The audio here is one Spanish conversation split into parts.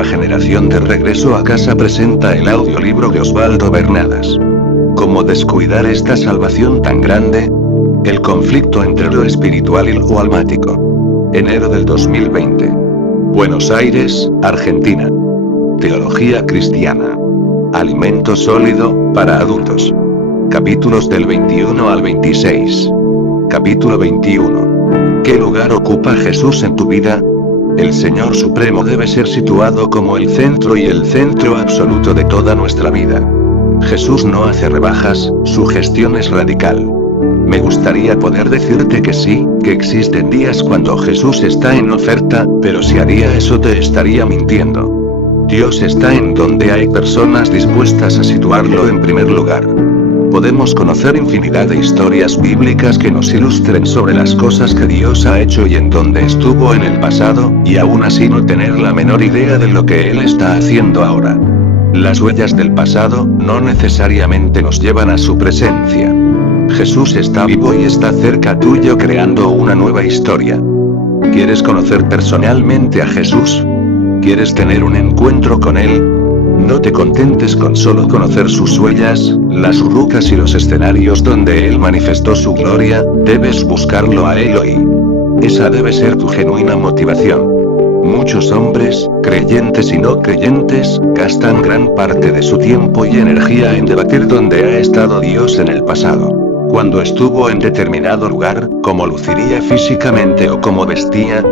nueva generación de Regreso a Casa presenta el audiolibro de Osvaldo Bernadas. ¿Cómo descuidar esta salvación tan grande? El conflicto entre lo espiritual y lo almático. Enero del 2020. Buenos Aires, Argentina. Teología cristiana. Alimento sólido, para adultos. Capítulos del 21 al 26. Capítulo 21. ¿Qué lugar ocupa Jesús en tu vida? El Señor Supremo debe ser situado como el centro y el centro absoluto de toda nuestra vida. Jesús no hace rebajas, su gestión es radical. Me gustaría poder decirte que sí, que existen días cuando Jesús está en oferta, pero si haría eso te estaría mintiendo. Dios está en donde hay personas dispuestas a situarlo en primer lugar. Podemos conocer infinidad de historias bíblicas que nos ilustren sobre las cosas que Dios ha hecho y en donde estuvo en el pasado, y aún así no tener la menor idea de lo que Él está haciendo ahora. Las huellas del pasado no necesariamente nos llevan a su presencia. Jesús está vivo y está cerca tuyo creando una nueva historia. ¿Quieres conocer personalmente a Jesús? ¿Quieres tener un encuentro con Él? No te contentes con solo conocer sus huellas, las rutas y los escenarios donde Él manifestó su gloria, debes buscarlo a Él hoy. Esa debe ser tu genuina motivación. Muchos hombres, creyentes y no creyentes, gastan gran parte de su tiempo y energía en debatir dónde ha estado Dios en el pasado. Cuando estuvo en determinado lugar, cómo luciría físicamente o cómo vestía.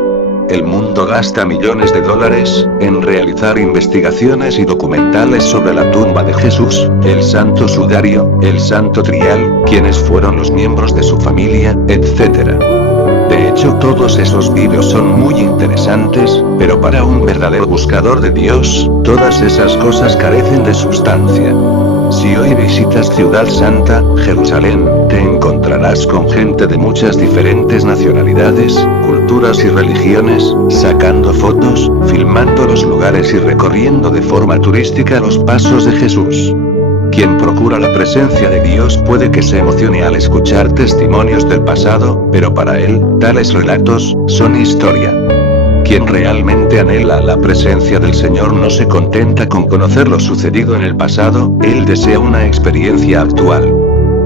El mundo gasta millones de dólares en realizar investigaciones y documentales sobre la tumba de Jesús, el santo sudario, el santo trial, quiénes fueron los miembros de su familia, etc. De hecho, todos esos vídeos son muy interesantes, pero para un verdadero buscador de Dios, todas esas cosas carecen de sustancia. Si hoy visitas Ciudad Santa, Jerusalén, te encontrarás con gente de muchas diferentes nacionalidades, culturas y religiones, sacando fotos, filmando los lugares y recorriendo de forma turística los pasos de Jesús. Quien procura la presencia de Dios puede que se emocione al escuchar testimonios del pasado, pero para él, tales relatos son historia. Quien realmente anhela la presencia del Señor no se contenta con conocer lo sucedido en el pasado, él desea una experiencia actual.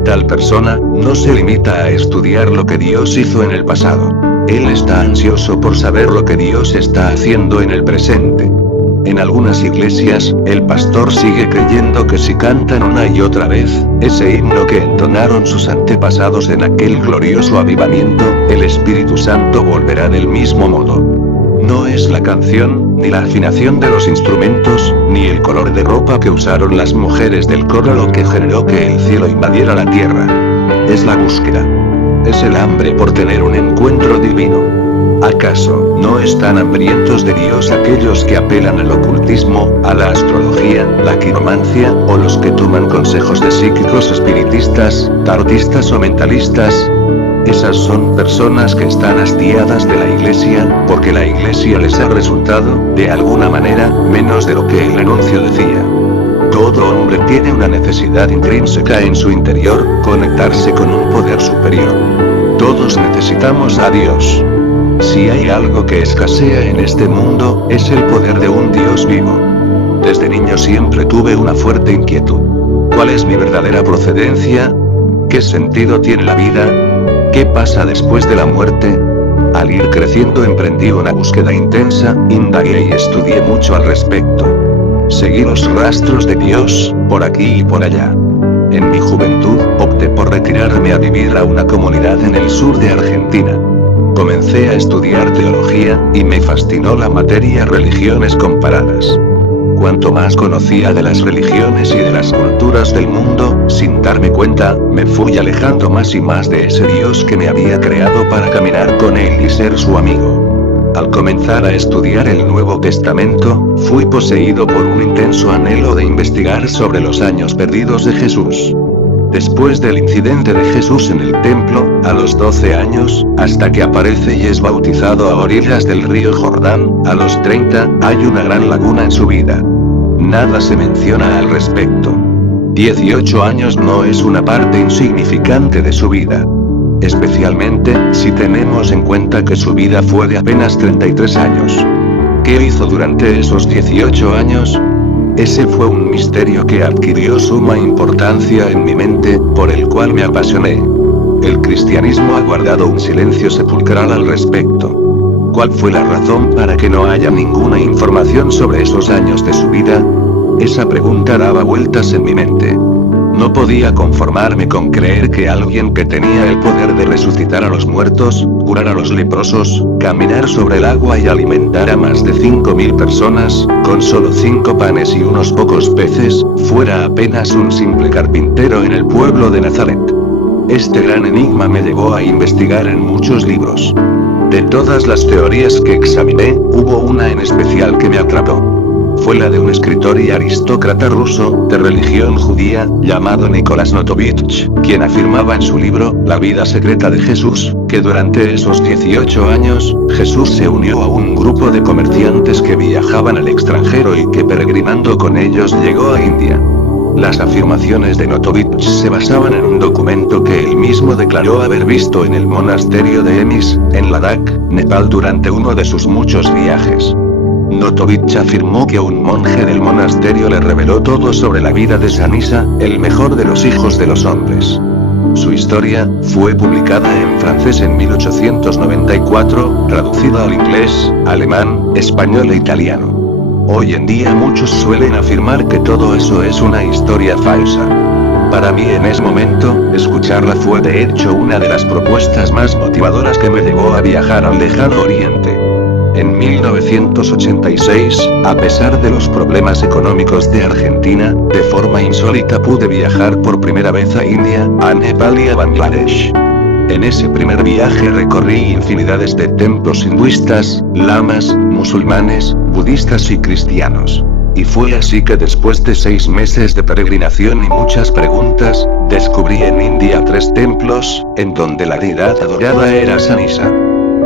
Tal persona no se limita a estudiar lo que Dios hizo en el pasado. Él está ansioso por saber lo que Dios está haciendo en el presente. En algunas iglesias, el pastor sigue creyendo que si cantan una y otra vez ese himno que entonaron sus antepasados en aquel glorioso avivamiento, el Espíritu Santo volverá del mismo modo. No es la canción, ni la afinación de los instrumentos, ni el color de ropa que usaron las mujeres del coro lo que generó que el cielo invadiera la tierra. Es la búsqueda. Es el hambre por tener un encuentro divino. ¿Acaso no están hambrientos de Dios aquellos que apelan al ocultismo, a la astrología, la quiromancia, o los que toman consejos de psíquicos espiritistas, tarotistas o mentalistas? Esas son personas que están hastiadas de la iglesia, porque la iglesia les ha resultado, de alguna manera, menos de lo que el anuncio decía. Todo hombre tiene una necesidad intrínseca en su interior, conectarse con un poder superior. Todos necesitamos a Dios. Si hay algo que escasea en este mundo, es el poder de un Dios vivo. Desde niño siempre tuve una fuerte inquietud. ¿Cuál es mi verdadera procedencia? ¿Qué sentido tiene la vida? ¿Qué pasa después de la muerte? Al ir creciendo emprendí una búsqueda intensa, indagué y estudié mucho al respecto. Seguí los rastros de Dios, por aquí y por allá. En mi juventud, opté por retirarme a vivir a una comunidad en el sur de Argentina. Comencé a estudiar teología, y me fascinó la materia religiones comparadas. Cuanto más conocía de las religiones y de las culturas del mundo, sin darme cuenta, me fui alejando más y más de ese Dios que me había creado para caminar con Él y ser su amigo. Al comenzar a estudiar el Nuevo Testamento, fui poseído por un intenso anhelo de investigar sobre los años perdidos de Jesús. Después del incidente de Jesús en el templo, a los 12 años, hasta que aparece y es bautizado a orillas del río Jordán, a los 30, hay una gran laguna en su vida. Nada se menciona al respecto. 18 años no es una parte insignificante de su vida. Especialmente, si tenemos en cuenta que su vida fue de apenas 33 años. ¿Qué hizo durante esos 18 años? Ese fue un misterio que adquirió suma importancia en mi mente, por el cual me apasioné. El cristianismo ha guardado un silencio sepulcral al respecto. ¿Cuál fue la razón para que no haya ninguna información sobre esos años de su vida? Esa pregunta daba vueltas en mi mente. No podía conformarme con creer que alguien que tenía el poder de resucitar a los muertos, curar a los leprosos, caminar sobre el agua y alimentar a más de 5.000 personas, con solo 5 panes y unos pocos peces, fuera apenas un simple carpintero en el pueblo de Nazaret. Este gran enigma me llevó a investigar en muchos libros. De todas las teorías que examiné, hubo una en especial que me atrapó. Fue la de un escritor y aristócrata ruso, de religión judía, llamado Nicolás Notovich, quien afirmaba en su libro, La vida secreta de Jesús, que durante esos 18 años, Jesús se unió a un grupo de comerciantes que viajaban al extranjero y que peregrinando con ellos llegó a India. Las afirmaciones de Notovich se basaban en un documento que él mismo declaró haber visto en el monasterio de Emis, en Ladakh, Nepal durante uno de sus muchos viajes. Notovich afirmó que un monje del monasterio le reveló todo sobre la vida de Sanisa, el mejor de los hijos de los hombres. Su historia fue publicada en francés en 1894, traducida al inglés, alemán, español e italiano. Hoy en día muchos suelen afirmar que todo eso es una historia falsa. Para mí en ese momento, escucharla fue de hecho una de las propuestas más motivadoras que me llevó a viajar al lejano oriente. En 1986, a pesar de los problemas económicos de Argentina, de forma insólita pude viajar por primera vez a India, a Nepal y a Bangladesh. En ese primer viaje recorrí infinidades de templos hinduistas, lamas, musulmanes, budistas y cristianos. Y fue así que después de 6 meses de peregrinación y muchas preguntas, descubrí en India 3 templos, en donde la deidad adorada era Sanisa.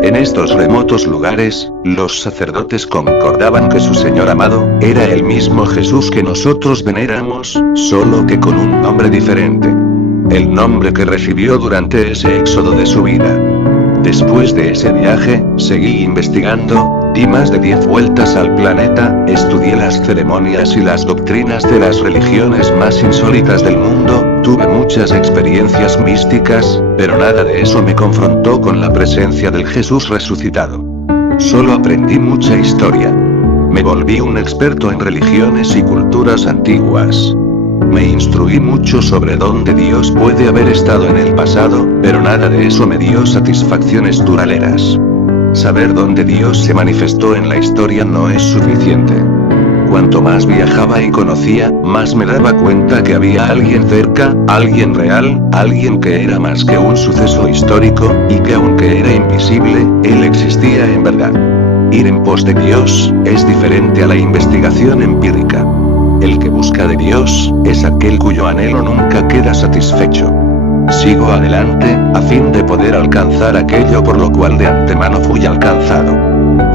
En estos remotos lugares, los sacerdotes concordaban que su Señor amado, era el mismo Jesús que nosotros veneramos, solo que con un nombre diferente. El nombre que recibió durante ese éxodo de su vida. Después de ese viaje, seguí investigando, di más de 10 vueltas al planeta, estudié las ceremonias y las doctrinas de las religiones más insólitas del mundo, tuve muchas experiencias místicas, pero nada de eso me confrontó con la presencia del Jesús resucitado. Solo aprendí mucha historia. Me volví un experto en religiones y culturas antiguas. Me instruí mucho sobre dónde Dios puede haber estado en el pasado, pero nada de eso me dio satisfacciones duraderas. Saber dónde Dios se manifestó en la historia no es suficiente. Cuanto más viajaba y conocía, más me daba cuenta que había alguien cerca, alguien real, alguien que era más que un suceso histórico, y que aunque era invisible, Él existía en verdad. Ir en pos de Dios, es diferente a la investigación empírica. El que busca de Dios, es aquel cuyo anhelo nunca queda satisfecho. Sigo adelante, a fin de poder alcanzar aquello por lo cual de antemano fui alcanzado.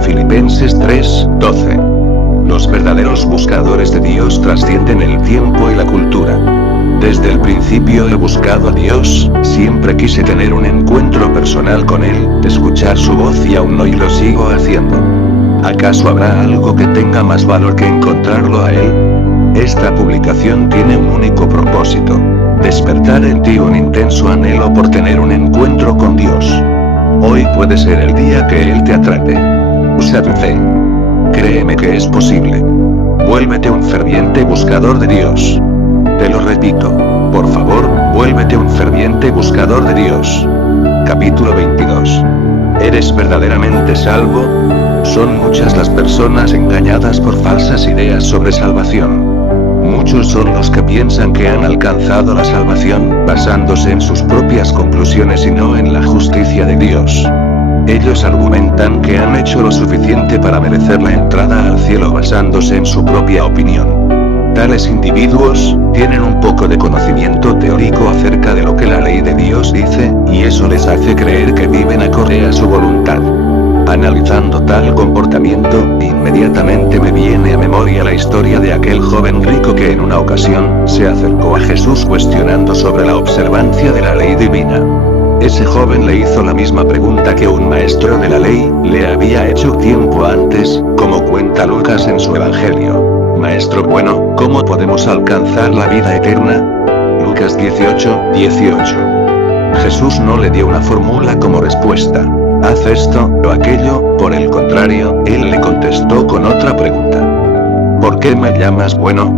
Filipenses 3:12. Los verdaderos buscadores de Dios trascienden el tiempo y la cultura. Desde el principio he buscado a Dios, siempre quise tener un encuentro personal con Él, escuchar su voz y aún hoy lo sigo haciendo. ¿Acaso habrá algo que tenga más valor que encontrarlo a Él? Esta publicación tiene un único propósito: despertar en ti un intenso anhelo por tener un encuentro con Dios. Hoy puede ser el día que Él te atrape. Usa tu fe. Créeme que es posible. Vuélvete un ferviente buscador de Dios. Te lo repito. Por favor, vuélvete un ferviente buscador de Dios. Capítulo 22. ¿Eres verdaderamente salvo? Son muchas las personas engañadas por falsas ideas sobre salvación. Muchos son los que piensan que han alcanzado la salvación, basándose en sus propias conclusiones y no en la justicia de Dios. Ellos argumentan que han hecho lo suficiente para merecer la entrada al cielo basándose en su propia opinión. Tales individuos tienen un poco de conocimiento teórico acerca de lo que la ley de Dios dice, y eso les hace creer que viven acorde a su voluntad. Analizando tal comportamiento, inmediatamente me viene a memoria la historia de aquel joven rico que en una ocasión se acercó a Jesús cuestionando sobre la observancia de la ley divina. Ese joven le hizo la misma pregunta que un maestro de la ley le había hecho tiempo antes, como cuenta Lucas en su Evangelio. Maestro bueno, ¿cómo podemos alcanzar la vida eterna? Lucas 18:18. Jesús no le dio una fórmula como respuesta. Haz esto o aquello, por el contrario, él le contestó con otra pregunta. ¿Por qué me llamas bueno?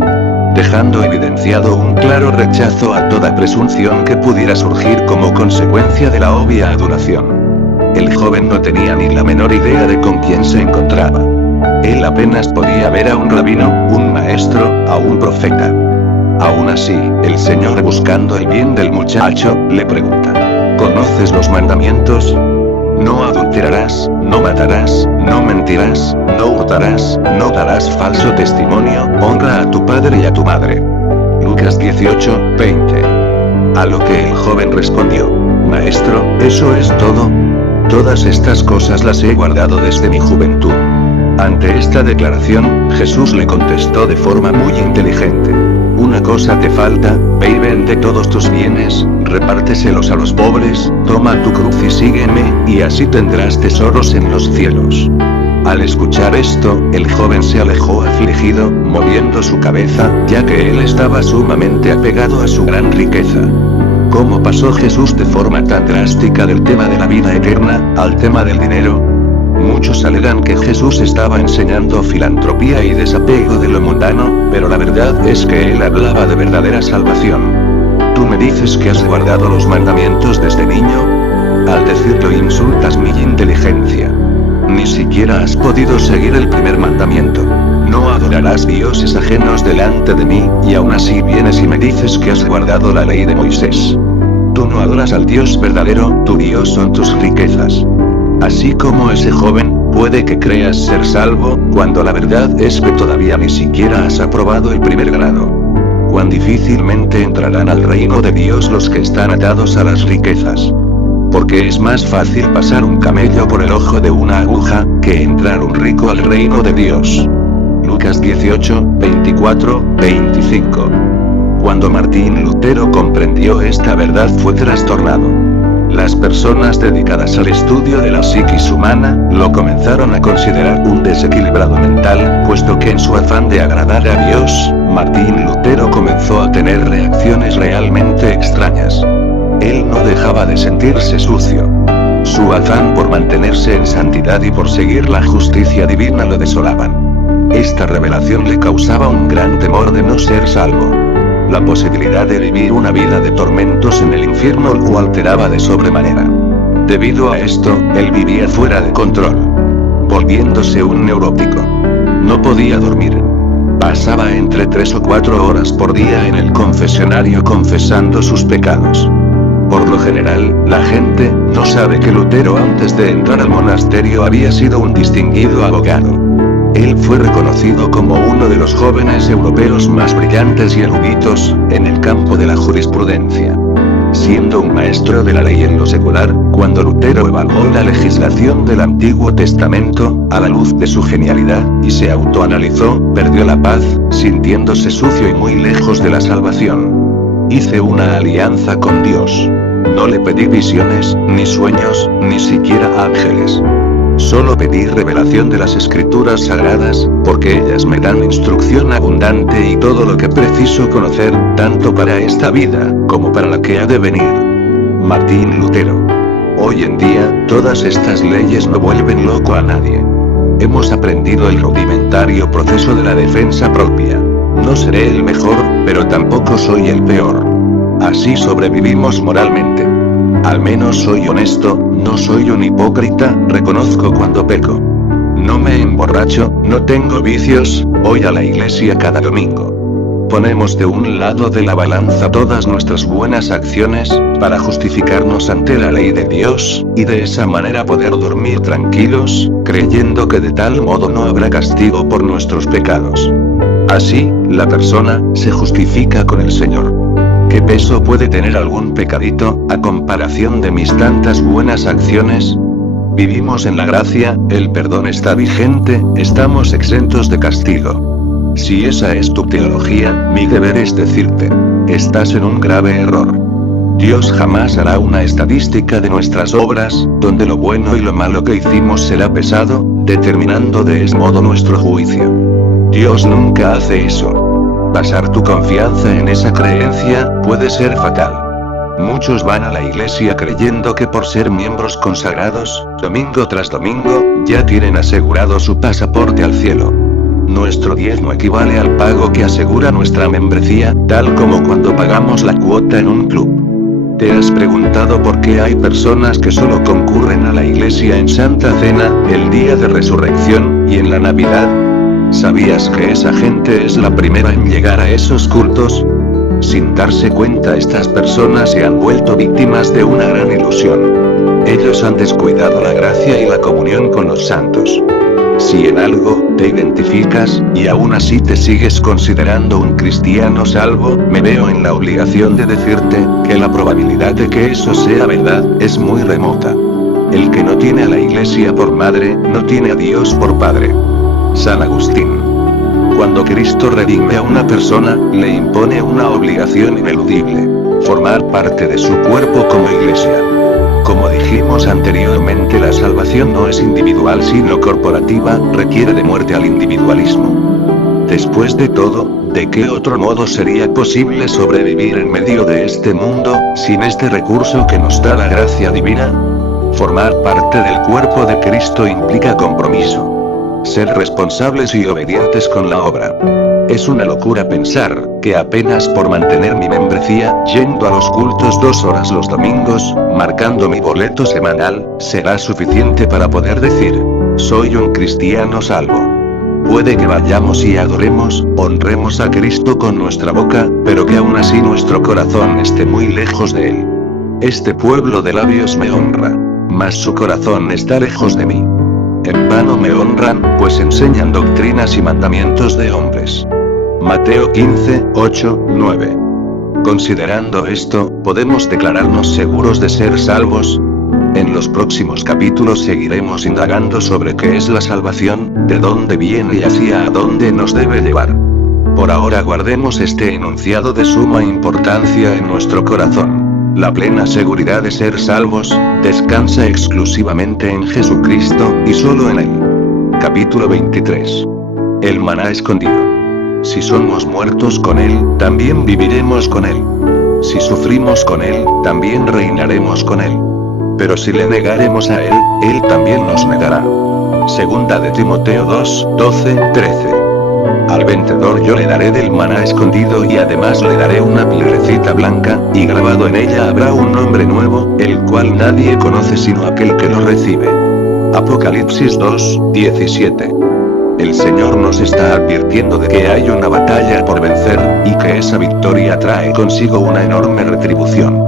Dejando evidenciado un claro rechazo a toda presunción que pudiera surgir como consecuencia de la obvia adoración. El joven no tenía ni la menor idea de con quién se encontraba. Él apenas podía ver a un rabino, un maestro, a un profeta. Aún así, el Señor, buscando el bien del muchacho, le pregunta: ¿conoces los mandamientos? No adulterarás, no matarás, no mentirás, no hurtarás, no darás falso testimonio, honra a tu padre y a tu madre. Lucas 18:20. A lo que el joven respondió: Maestro, ¿eso es todo? Todas estas cosas las he guardado desde mi juventud. Ante esta declaración, Jesús le contestó de forma muy inteligente: una cosa te falta, ve y vende todos tus bienes, repárteselos a los pobres, toma tu cruz y sígueme, y así tendrás tesoros en los cielos. Al escuchar esto, el joven se alejó afligido, moviendo su cabeza, ya que él estaba sumamente apegado a su gran riqueza. ¿Cómo pasó Jesús de forma tan drástica del tema de la vida eterna, al tema del dinero? Muchos alegan que Jesús estaba enseñando filantropía y desapego de lo mundano, pero la verdad es que él hablaba de verdadera salvación. ¿Tú me dices que has guardado los mandamientos desde niño? Al decirlo insultas mi inteligencia. Ni siquiera has podido seguir el primer mandamiento. No adorarás dioses ajenos delante de mí, y aún así vienes y me dices que has guardado la ley de Moisés. Tú no adoras al Dios verdadero, tu Dios son tus riquezas. Así como ese joven, puede que creas ser salvo, cuando la verdad es que todavía ni siquiera has aprobado el primer grado. Cuán difícilmente entrarán al reino de Dios los que están atados a las riquezas. Porque es más fácil pasar un camello por el ojo de una aguja, que entrar un rico al reino de Dios. Lucas 18:24-25. Cuando Martín Lutero comprendió esta verdad fue trastornado. Las personas dedicadas al estudio de la psiquis humana, lo comenzaron a considerar un desequilibrado mental, puesto que en su afán de agradar a Dios, Martín Lutero comenzó a tener reacciones realmente extrañas. Él no dejaba de sentirse sucio. Su afán por mantenerse en santidad y por seguir la justicia divina lo desolaban. Esta revelación le causaba un gran temor de no ser salvo. La posibilidad de vivir una vida de tormentos en el infierno lo alteraba de sobremanera. Debido a esto, él vivía fuera de control, volviéndose un neurótico. No podía dormir. Pasaba entre 3 o 4 horas por día en el confesionario confesando sus pecados. Por lo general, la gente no sabe que Lutero antes de entrar al monasterio había sido un distinguido abogado. Él fue reconocido como uno de los jóvenes europeos más brillantes y eruditos, en el campo de la jurisprudencia. Siendo un maestro de la ley en lo secular, cuando Lutero evaluó la legislación del Antiguo Testamento, a la luz de su genialidad, y se autoanalizó, perdió la paz, sintiéndose sucio y muy lejos de la salvación. Hice una alianza con Dios. No le pedí visiones, ni sueños, ni siquiera ángeles. Solo pedí revelación de las escrituras sagradas, porque ellas me dan instrucción abundante y todo lo que preciso conocer, tanto para esta vida, como para la que ha de venir. Martín Lutero. Hoy en día, todas estas leyes no vuelven loco a nadie. Hemos aprendido el rudimentario proceso de la defensa propia. No seré el mejor, pero tampoco soy el peor. Así sobrevivimos moralmente. Al menos soy honesto, no soy un hipócrita, reconozco cuando peco. No me emborracho, no tengo vicios, voy a la iglesia cada domingo. Ponemos de un lado de la balanza todas nuestras buenas acciones, para justificarnos ante la ley de Dios, y de esa manera poder dormir tranquilos, creyendo que de tal modo no habrá castigo por nuestros pecados. Así, la persona se justifica con el Señor. ¿Qué peso puede tener algún pecadito, a comparación de mis tantas buenas acciones? Vivimos en la gracia, el perdón está vigente, estamos exentos de castigo. Si esa es tu teología, mi deber es decirte: estás en un grave error. Dios jamás hará una estadística de nuestras obras, donde lo bueno y lo malo que hicimos será pesado, determinando de ese modo nuestro juicio. Dios nunca hace eso. Basar tu confianza en esa creencia puede ser fatal. Muchos van a la iglesia creyendo que por ser miembros consagrados, domingo tras domingo, ya tienen asegurado su pasaporte al cielo. Nuestro diezmo equivale al pago que asegura nuestra membresía, tal como cuando pagamos la cuota en un club. ¿Te has preguntado por qué hay personas que solo concurren a la iglesia en Santa Cena, el día de resurrección, y en la Navidad? ¿Sabías que esa gente es la primera en llegar a esos cultos? Sin darse cuenta, estas personas se han vuelto víctimas de una gran ilusión. Ellos han descuidado la gracia y la comunión con los santos. Si en algo te identificas, y aún así te sigues considerando un cristiano salvo, me veo en la obligación de decirte que la probabilidad de que eso sea verdad es muy remota. El que no tiene a la iglesia por madre, no tiene a Dios por padre. San Agustín. Cuando Cristo redime a una persona, le impone una obligación ineludible: formar parte de su cuerpo como iglesia. Como dijimos anteriormente, la salvación no es individual sino corporativa, requiere de muerte al individualismo. Después de todo, ¿de qué otro modo sería posible sobrevivir en medio de este mundo, sin este recurso que nos da la gracia divina? Formar parte del cuerpo de Cristo implica compromiso. Ser responsables y obedientes con la obra. Es una locura pensar que apenas por mantener mi membresía, yendo a los cultos 2 horas los domingos, marcando mi boleto semanal, será suficiente para poder decir: soy un cristiano salvo. Puede que vayamos y adoremos, honremos a Cristo con nuestra boca, pero que aún así nuestro corazón esté muy lejos de Él. Este pueblo de labios me honra, mas su corazón está lejos de mí. En vano me honran, pues enseñan doctrinas y mandamientos de hombres. Mateo 15, 8, 9. Considerando esto, ¿podemos declararnos seguros de ser salvos? En los próximos capítulos seguiremos indagando sobre qué es la salvación, de dónde viene y hacia dónde nos debe llevar. Por ahora guardemos este enunciado de suma importancia en nuestro corazón. La plena seguridad de ser salvos descansa exclusivamente en Jesucristo, y solo en Él. Capítulo 23. El maná escondido. Si somos muertos con Él, también viviremos con Él. Si sufrimos con Él, también reinaremos con Él. Pero si le negaremos a Él, Él también nos negará. Segunda de Timoteo 2, 12, 13. Al vencedor yo le daré del maná escondido y además le daré una piedrecita blanca, y grabado en ella habrá un nombre nuevo, el cual nadie conoce sino aquel que lo recibe. Apocalipsis 2, 17. El Señor nos está advirtiendo de que hay una batalla por vencer, y que esa victoria trae consigo una enorme retribución.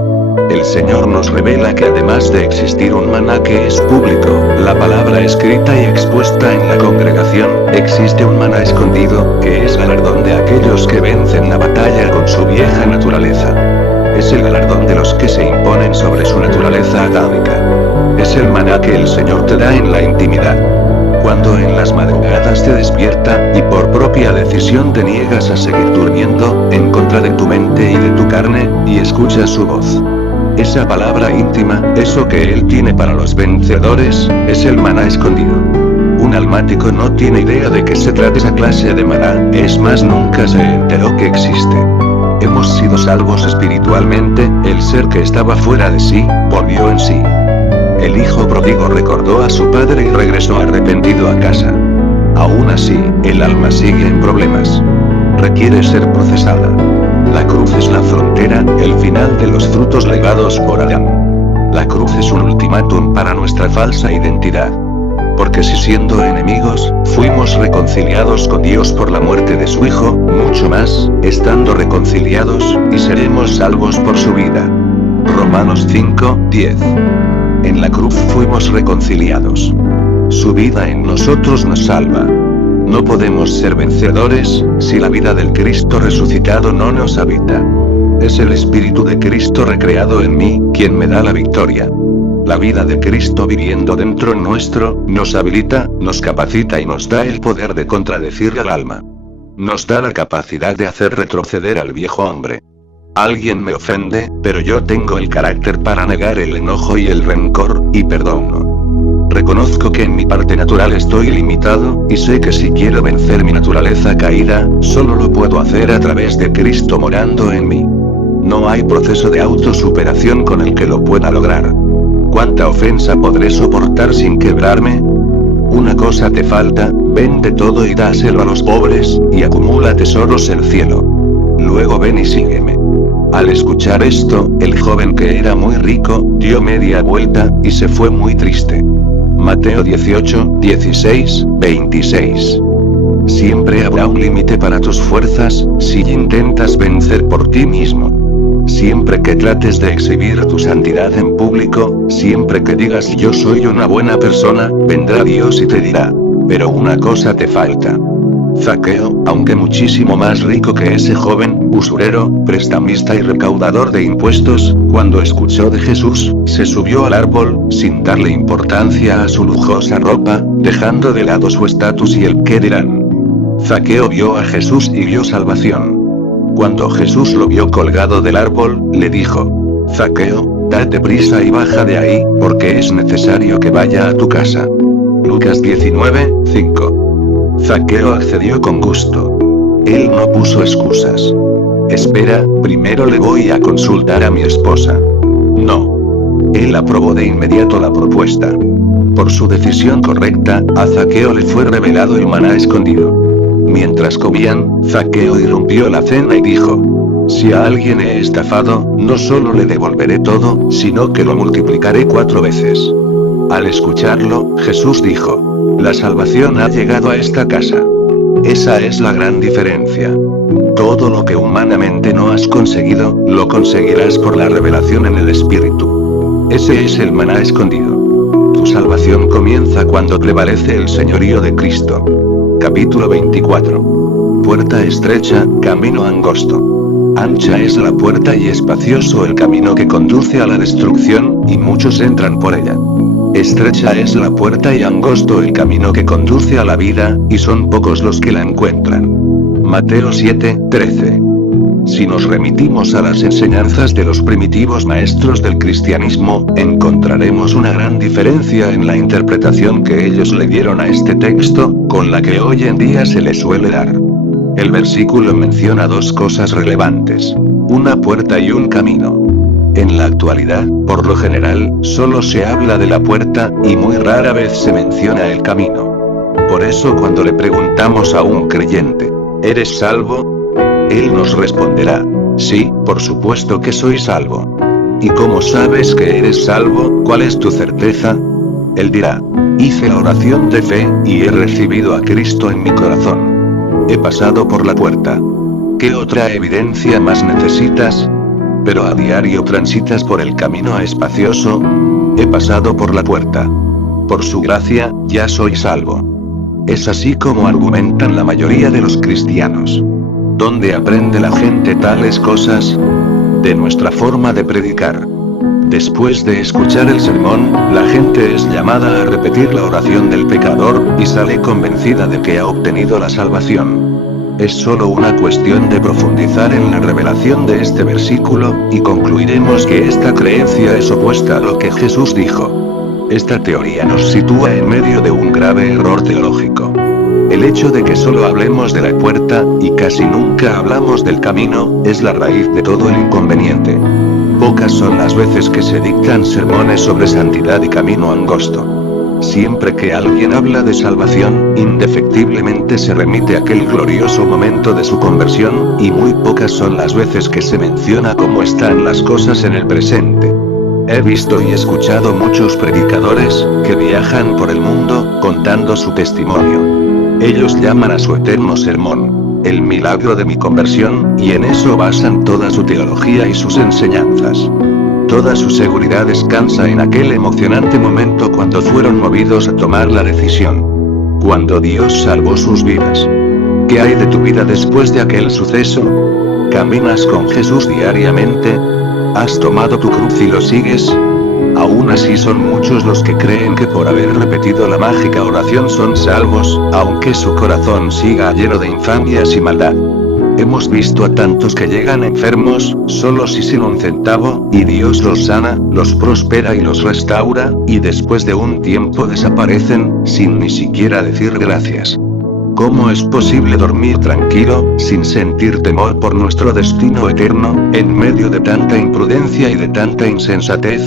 El Señor nos revela que además de existir un maná que es público, la palabra escrita y expuesta en la congregación, existe un maná escondido, que es galardón de aquellos que vencen la batalla con su vieja naturaleza. Es el galardón de los que se imponen sobre su naturaleza adámica. Es el maná que el Señor te da en la intimidad. Cuando en las madrugadas te despierta, y por propia decisión te niegas a seguir durmiendo, en contra de tu mente y de tu carne, y escuchas su voz. Esa palabra íntima, eso que Él tiene para los vencedores, es el maná escondido. Un almático no tiene idea de qué se trata esa clase de maná, es más, nunca se enteró que existe. Hemos sido salvos espiritualmente, el ser que estaba fuera de sí, volvió en sí. El hijo pródigo recordó a su padre y regresó arrepentido a casa. Aún así, el alma sigue en problemas. Requiere ser procesada. La cruz es la frontera, el final de los frutos legados por Adán. La cruz es un ultimátum para nuestra falsa identidad. Porque si siendo enemigos, fuimos reconciliados con Dios por la muerte de su Hijo, mucho más, estando reconciliados, y seremos salvos por su vida. Romanos 5, 10. En la cruz fuimos reconciliados. Su vida en nosotros nos salva. No podemos ser vencedores, si la vida del Cristo resucitado no nos habita. Es el Espíritu de Cristo recreado en mí, quien me da la victoria. La vida de Cristo viviendo dentro nuestro, nos habilita, nos capacita y nos da el poder de contradecir al alma. Nos da la capacidad de hacer retroceder al viejo hombre. Alguien me ofende, pero yo tengo el carácter para negar el enojo y el rencor, y perdono. Reconozco que en mi parte natural estoy limitado, y sé que si quiero vencer mi naturaleza caída, solo lo puedo hacer a través de Cristo morando en mí. No hay proceso de autosuperación con el que lo pueda lograr. ¿Cuánta ofensa podré soportar sin quebrarme? Una cosa te falta, vende todo y dáselo a los pobres, y acumula tesoros en el cielo. Luego ven y sígueme. Al escuchar esto, el joven que era muy rico, dio media vuelta, y se fue muy triste. Mateo 18, 16, 26. Siempre habrá un límite para tus fuerzas, si intentas vencer por ti mismo. Siempre que trates de exhibir tu santidad en público, siempre que digas yo soy una buena persona, vendrá Dios y te dirá, pero una cosa te falta. Zaqueo, aunque muchísimo más rico que ese joven, usurero, prestamista y recaudador de impuestos, cuando escuchó de Jesús, se subió al árbol, sin darle importancia a su lujosa ropa, dejando de lado su estatus y el qué dirán. Zaqueo vio a Jesús y vio salvación. Cuando Jesús lo vio colgado del árbol, le dijo: Zaqueo, date prisa y baja de ahí, porque es necesario que vaya a tu casa. Lucas 19, 5. Zaqueo accedió con gusto. Él no puso excusas. Espera, primero le voy a consultar a mi esposa. No. Él aprobó de inmediato la propuesta. Por su decisión correcta, a Zaqueo le fue revelado el maná escondido. Mientras comían, Zaqueo irrumpió la cena y dijo: si a alguien he estafado, no solo le devolveré todo, sino que lo multiplicaré 4 veces. Al escucharlo, Jesús dijo: la salvación ha llegado a esta casa. Esa es la gran diferencia. Todo lo que humanamente no has conseguido, lo conseguirás por la revelación en el Espíritu. Ese es el maná escondido. Tu salvación comienza cuando prevalece el señorío de Cristo. Capítulo 24. Puerta estrecha, camino angosto. Ancha es la puerta y espacioso el camino que conduce a la destrucción, y muchos entran por ella. Estrecha es la puerta y angosto el camino que conduce a la vida, y son pocos los que la encuentran. Mateo 7, 13. Si nos remitimos a las enseñanzas de los primitivos maestros del cristianismo, encontraremos una gran diferencia en la interpretación que ellos le dieron a este texto, con la que hoy en día se le suele dar. El versículo menciona 2 cosas relevantes: una puerta y un camino. En la actualidad, por lo general, solo se habla de la puerta, y muy rara vez se menciona el camino. Por eso cuando le preguntamos a un creyente: ¿eres salvo?, él nos responderá: sí, por supuesto que soy salvo. ¿Y cómo sabes que eres salvo? ¿Cuál es tu certeza? Él dirá: hice la oración de fe, y he recibido a Cristo en mi corazón. He pasado por la puerta. ¿Qué otra evidencia más necesitas? Pero a diario transitas por el camino espacioso. He pasado por la puerta. Por su gracia, ya soy salvo. Es así como argumentan la mayoría de los cristianos. ¿Dónde aprende la gente tales cosas? De nuestra forma de predicar. Después de escuchar el sermón, la gente es llamada a repetir la oración del pecador, y sale convencida de que ha obtenido la salvación. Es solo una cuestión de profundizar en la revelación de este versículo, y concluiremos que esta creencia es opuesta a lo que Jesús dijo. Esta teoría nos sitúa en medio de un grave error teológico. El hecho de que solo hablemos de la puerta, y casi nunca hablamos del camino, es la raíz de todo el inconveniente. Pocas son las veces que se dictan sermones sobre santidad y camino angosto. Siempre que alguien habla de salvación, indefectiblemente se remite a aquel glorioso momento de su conversión, y muy pocas son las veces que se menciona cómo están las cosas en el presente. He visto y escuchado muchos predicadores, que viajan por el mundo, contando su testimonio. Ellos llaman a su eterno sermón el milagro de mi conversión, y en eso basan toda su teología y sus enseñanzas. Toda su seguridad descansa en aquel emocionante momento cuando fueron movidos a tomar la decisión. Cuando Dios salvó sus vidas. ¿Qué hay de tu vida después de aquel suceso? ¿Caminas con Jesús diariamente? ¿Has tomado tu cruz y lo sigues? Aún así son muchos los que creen que por haber repetido la mágica oración son salvos, aunque su corazón siga lleno de infamias y maldad. Hemos visto a tantos que llegan enfermos, solos y sin un centavo, y Dios los sana, los prospera y los restaura, y después de un tiempo desaparecen, sin ni siquiera decir gracias. ¿Cómo es posible dormir tranquilo, sin sentir temor por nuestro destino eterno, en medio de tanta imprudencia y de tanta insensatez?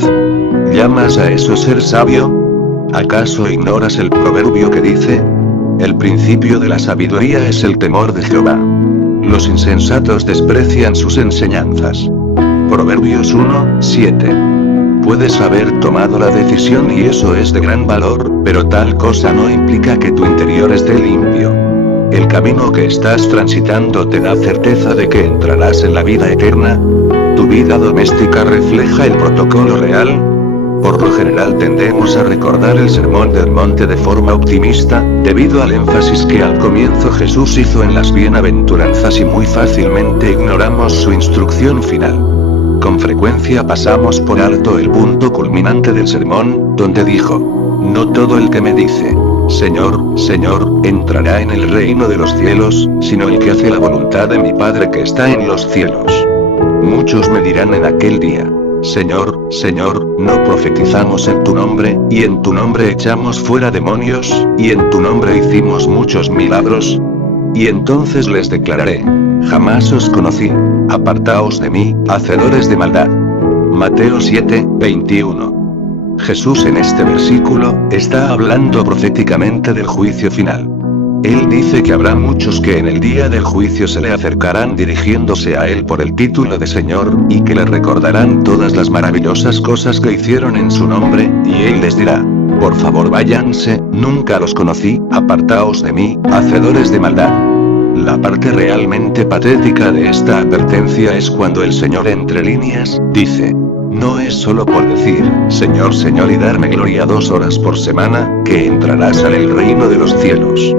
¿Llamas a eso ser sabio? ¿Acaso ignoras el proverbio que dice: el principio de la sabiduría es el temor de Jehová? Los insensatos desprecian sus enseñanzas. Proverbios 1:7. Puedes haber tomado la decisión y eso es de gran valor, pero tal cosa no implica que tu interior esté limpio. El camino que estás transitando te da certeza de que entrarás en la vida eterna. ¿Tu vida doméstica refleja el protocolo real? Por lo general tendemos a recordar el sermón del monte de forma optimista, debido al énfasis que al comienzo Jesús hizo en las bienaventuranzas y muy fácilmente ignoramos su instrucción final. Con frecuencia pasamos por alto el punto culminante del sermón, donde dijo: no todo el que me dice, Señor, Señor, entrará en el reino de los cielos, sino el que hace la voluntad de mi Padre que está en los cielos. Muchos me dirán en aquel día: Señor, Señor, ¿no profetizamos en tu nombre, y en tu nombre echamos fuera demonios, y en tu nombre hicimos muchos milagros? Y entonces les declararé: jamás os conocí. Apartaos de mí, hacedores de maldad. Mateo 7:21. Jesús en este versículo está hablando proféticamente del juicio final. Él dice que habrá muchos que en el día del juicio se le acercarán dirigiéndose a él por el título de Señor, y que le recordarán todas las maravillosas cosas que hicieron en su nombre, y él les dirá: por favor váyanse, nunca los conocí, apartaos de mí, hacedores de maldad. La parte realmente patética de esta advertencia es cuando el Señor entre líneas dice: no es solo por decir, Señor, Señor y darme gloria 2 horas por semana, que entrarás al reino de los cielos.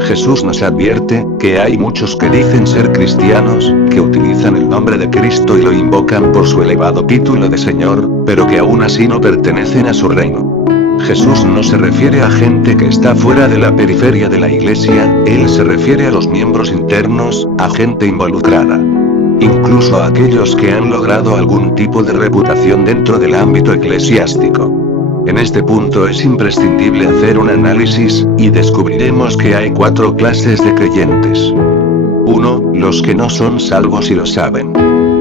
Jesús nos advierte que hay muchos que dicen ser cristianos, que utilizan el nombre de Cristo y lo invocan por su elevado título de Señor, pero que aún así no pertenecen a su reino. Jesús no se refiere a gente que está fuera de la periferia de la iglesia, Él se refiere a los miembros internos, a gente involucrada. Incluso a aquellos que han logrado algún tipo de reputación dentro del ámbito eclesiástico. En este punto es imprescindible hacer un análisis, y descubriremos que hay 4 clases de creyentes. 1. Los que no son salvos y lo saben.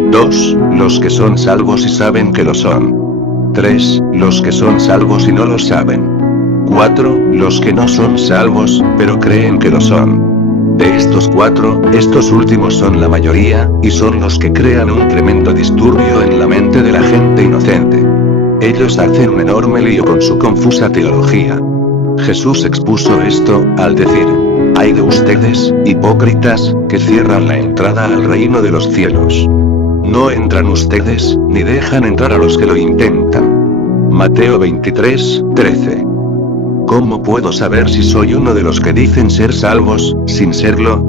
2. Los que son salvos y saben que lo son. 3. Los que son salvos y no lo saben. 4. Los que no son salvos, pero creen que lo son. De estos 4, estos últimos son la mayoría, y son los que crean un tremendo disturbio en la mente de la gente inocente. Ellos hacen un enorme lío con su confusa teología. Jesús expuso esto, al decir: ay de ustedes, hipócritas, que cierran la entrada al reino de los cielos. No entran ustedes, ni dejan entrar a los que lo intentan. Mateo 23:13. ¿Cómo puedo saber si soy uno de los que dicen ser salvos, sin serlo?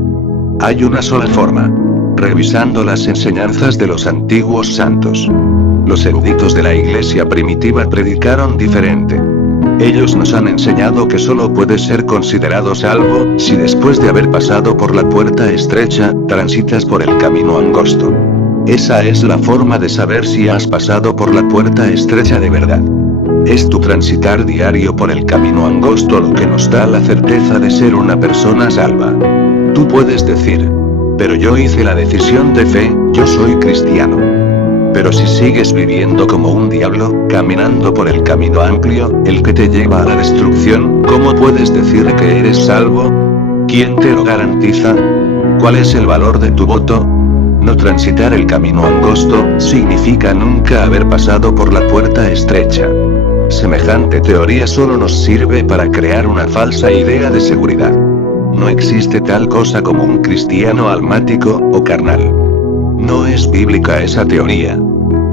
Hay una sola forma: revisando las enseñanzas de los antiguos santos. Los eruditos de la iglesia primitiva predicaron diferente. Ellos nos han enseñado que solo puedes ser considerado salvo, si después de haber pasado por la puerta estrecha, transitas por el camino angosto. Esa es la forma de saber si has pasado por la puerta estrecha de verdad. Es tu transitar diario por el camino angosto lo que nos da la certeza de ser una persona salva. Tú puedes decir: pero yo hice la decisión de fe, yo soy cristiano. Pero si sigues viviendo como un diablo, caminando por el camino amplio, el que te lleva a la destrucción, ¿cómo puedes decir que eres salvo? ¿Quién te lo garantiza? ¿Cuál es el valor de tu voto? No transitar el camino angosto, significa nunca haber pasado por la puerta estrecha. Semejante teoría solo nos sirve para crear una falsa idea de seguridad. No existe tal cosa como un cristiano almático, o carnal. No es bíblica esa teoría.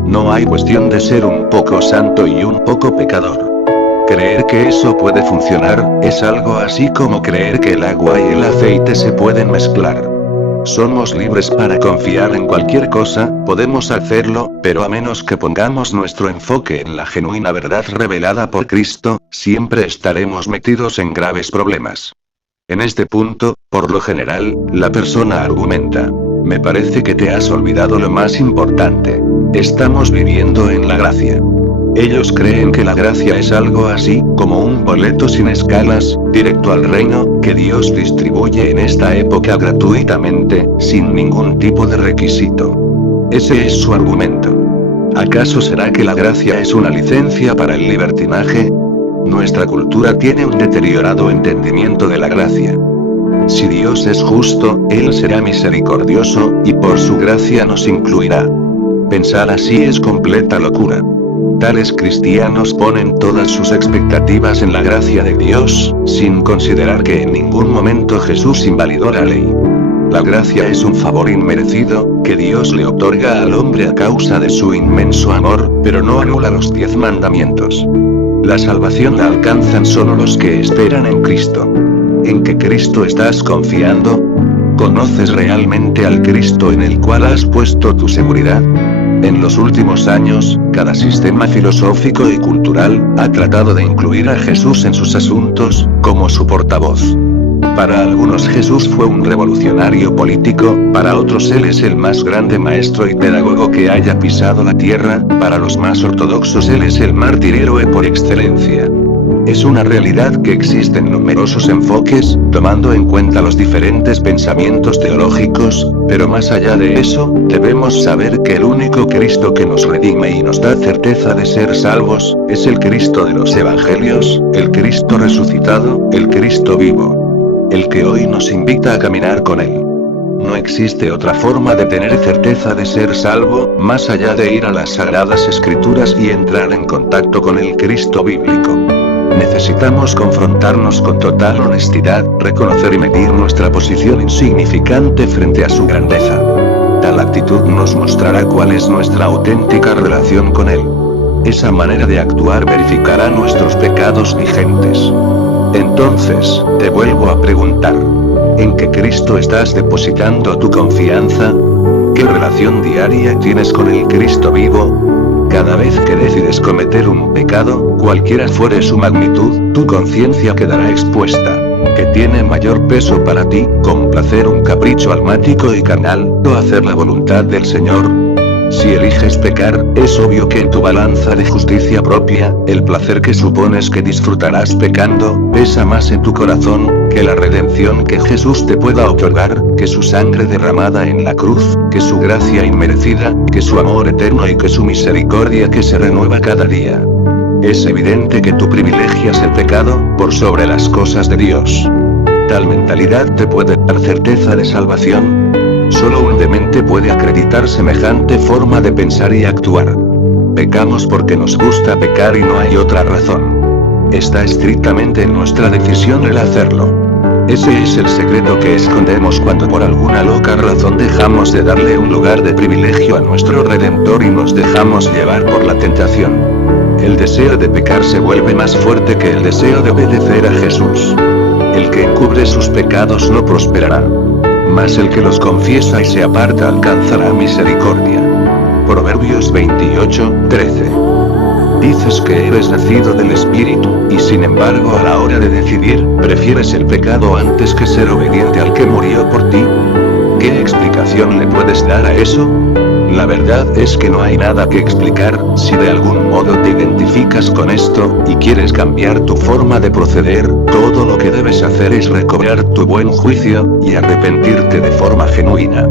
No hay cuestión de ser un poco santo y un poco pecador. Creer que eso puede funcionar, es algo así como creer que el agua y el aceite se pueden mezclar. Somos libres para confiar en cualquier cosa, podemos hacerlo, pero a menos que pongamos nuestro enfoque en la genuina verdad revelada por Cristo, siempre estaremos metidos en graves problemas. En este punto, por lo general, la persona argumenta: Me parece que te has olvidado lo más importante. Estamos viviendo en la gracia. Ellos creen que la gracia es algo así, como un boleto sin escalas, directo al reino, que Dios distribuye en esta época gratuitamente, sin ningún tipo de requisito. Ese es su argumento. ¿Acaso será que la gracia es una licencia para el libertinaje? Nuestra cultura tiene un deteriorado entendimiento de la gracia. Si Dios es justo, Él será misericordioso, y por su gracia nos incluirá. Pensar así es completa locura. Tales cristianos ponen todas sus expectativas en la gracia de Dios, sin considerar que en ningún momento Jesús invalidó la ley. La gracia es un favor inmerecido, que Dios le otorga al hombre a causa de su inmenso amor, pero no anula los 10 mandamientos. La salvación la alcanzan solo los que esperan en Cristo. ¿En qué Cristo estás confiando? ¿Conoces realmente al Cristo en el cual has puesto tu seguridad? En los últimos años, cada sistema filosófico y cultural ha tratado de incluir a Jesús en sus asuntos, como su portavoz. Para algunos Jesús fue un revolucionario político, para otros Él es el más grande maestro y pedagogo que haya pisado la tierra, para los más ortodoxos Él es el mártir héroe por excelencia. Es una realidad que existen numerosos enfoques, tomando en cuenta los diferentes pensamientos teológicos, pero más allá de eso, debemos saber que el único Cristo que nos redime y nos da certeza de ser salvos, es el Cristo de los Evangelios, el Cristo resucitado, el Cristo vivo. El que hoy nos invita a caminar con Él. No existe otra forma de tener certeza de ser salvo, más allá de ir a las Sagradas Escrituras y entrar en contacto con el Cristo bíblico. Necesitamos confrontarnos con total honestidad, reconocer y medir nuestra posición insignificante frente a su grandeza. Tal actitud nos mostrará cuál es nuestra auténtica relación con Él. Esa manera de actuar verificará nuestros pecados vigentes. Entonces, te vuelvo a preguntar. ¿En qué Cristo estás depositando tu confianza? ¿Qué relación diaria tienes con el Cristo vivo? Cada vez que decides cometer un pecado, cualquiera fuere su magnitud, tu conciencia quedará expuesta. ¿Qué tiene mayor peso para ti, complacer un capricho almático y carnal, o hacer la voluntad del Señor? Si eliges pecar, es obvio que en tu balanza de justicia propia, el placer que supones que disfrutarás pecando, pesa más en tu corazón, que la redención que Jesús te pueda otorgar, que su sangre derramada en la cruz, que su gracia inmerecida, que su amor eterno y que su misericordia que se renueva cada día. Es evidente que tú privilegias el pecado, por sobre las cosas de Dios. Tal mentalidad te puede dar certeza de salvación. Solo un demente puede acreditar semejante forma de pensar y actuar. Pecamos porque nos gusta pecar y no hay otra razón. Está estrictamente en nuestra decisión el hacerlo. Ese es el secreto que escondemos cuando por alguna loca razón dejamos de darle un lugar de privilegio a nuestro Redentor y nos dejamos llevar por la tentación. El deseo de pecar se vuelve más fuerte que el deseo de obedecer a Jesús. El que encubre sus pecados no prosperará. Mas el que los confiesa y se aparta alcanzará misericordia. Proverbios 28:13. Dices que eres nacido del Espíritu, y sin embargo a la hora de decidir, prefieres el pecado antes que ser obediente al que murió por ti. ¿Qué explicación le puedes dar a eso? La verdad es que no hay nada que explicar. Si de algún modo te identificas con esto, y quieres cambiar tu forma de proceder, todo lo que debes hacer es recobrar tu buen juicio, y arrepentirte de forma genuina.